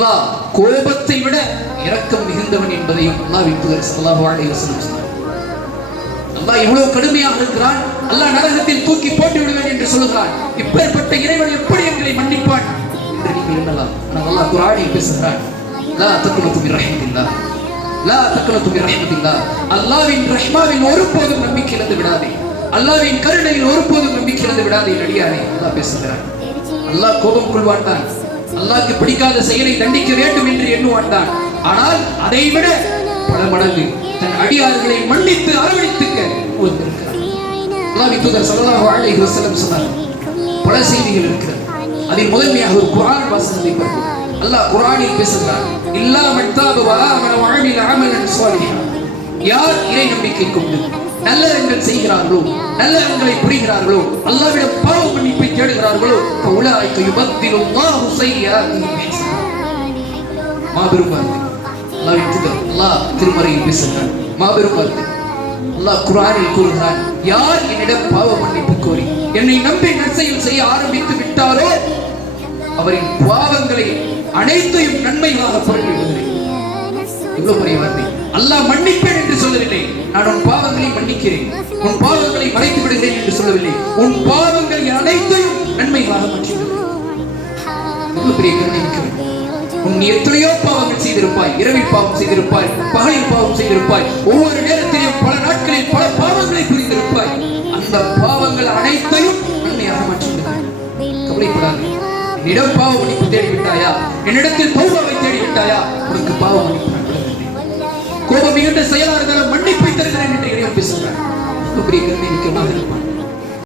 அல்லாஹ் கோபத்தை விட இரக்கம் மிகுந்தவன் என்பதையும் அல்லாஹ்வின் தூதர் ஸல்லல்லாஹு அலைஹி வஸல்லம் சொன்னார். அல்லாஹ் இவ்வளவு கடுமையாக இருக்கிறான், அல்லாஹ் நரகத்தில் தூக்கி போட்டு விடுவேன் என்று சொல்கிறான். இப்பேற்பட்ட இறைவன் எப்படி எங்களை மன்னிப்பான் என்று நீங்கள் எண்ணலாம். ஆனால் அல்லாஹ் குர்ஆனில் பேசுகிறான், லா தக்னது மின் ரஹ்மத்தில்லாஹ், லா தக்னது மின் ரஹ்மத்தில்லாஹ். அல்லாஹ்வின் ரஹ்மாவில் ஒருபோதும் நம்பிக்கை இழந்து விடாதே, அல்லாஹ்வின் கருணையில் ஒருபோதும் நம்பிக்கை இழந்து விடாதே நடிகாரே. அல்லாஹ் பேசுகிறான். அல்லாஹ் கோபம் கொள்வான் தான், அல்லாஹ்க்கு பிடிக்காத செயலை தண்டிக்க வேண்டும் என்று எண்ணுவான் தான். ஆனால் அதை விட பல மடங்கு தன் அடியார்களை மன்னித்து அரவணைத்துக்க இருக்கிறார். அல்லாஹ்வின் தூதர் ஸல்லல்லாஹு அலைஹி வஸல்லம் சொன்னார். பல செய்திகள் இருக்கிறது. அதில் முதன்மையாக ஒரு குர்ஆன் வாசகத்தை பார்ப்போம். அல்லாஹ் குர்ஆனில் பேசுகிறார், இல்லா மன் தாப வ ஆமன வ அமில அமலன் ஸாலிஹா. யார் இறை நம்பிக்கை கொண்டு நல்லறங்கள் செய்கிறார்களோ, நல்லறங்களை புரிகிறார்களோ, அல்லாஹ்விடம் பாவ மன்னிப்பை தேடுகிறார்களோ, ஃபஉலாயிக யுபத்திலுல்லாஹு ஸய்யிஆத்திஹிம் ஹஸனா. மாபெரும் வார்த்தை. அல்லாஹ் திருமறையில் பேசுகிறான். மாபெரும் வார்த்தை. அல்லாஹ் குர்ஆனில் கூறுகிறான், யார் என்னிடம் பாவ மன்னிப்பு கோரி என்னை நம்பி நற்செயல் செய்ய ஆரம்பித்து விட்டாரோ அவரின் பாவங்களை அனைத்தையும் நன்மைகளாக புரட்டிவிடுகிறேன். இவ்வளவு பெரிய வார்த்தை. அல்லாஹ் மன்னிப்பேன் என்று சொல்லவில்லை, நான் உன் பாவங்களை மன்னிக்கிறேன், உன் பாவங்களை மறைத்து விடுகிறேன் என்று சொல்லவில்லை, உன் பாவங்களை அனைத்தையும் நன்மைகளாக மாற்றிவிடுகிறேன். இவ்வளவு பெரிய கருணை இருக்கிறது. நீ எத்தனையோ பாவங்கள் செய்திருப்பாய், இரவில் பாவம் செய்திருப்பாய், பகலில் பாவம் செய்திருப்பாய், ஒவ்வொரு நேரத்திலும் பல நாட்களில் பல பாவங்களை புரிந்திருப்பாய். அந்த பாவங்கள் அனைத்தையும் நன்மையாக மாற்றிவிடுகிறேன். கவலைப்படாது. என்னிடம் பாவ மன்னிப்பு தேடிவிட்டாயா, என்னிடத்தில் தௌபாவை தேடிவிட்டாயா, உனக்கு பாவ மன்னிப்பு நான் விடுகிறேன். கோபம் மிகுந்த செயலாளர்கள் மன்னிப்பை தருகிறேன் என்று இறைவன் பேசுகிறார். பெரிய கருணை மிக்கவனாக இருப்பான்.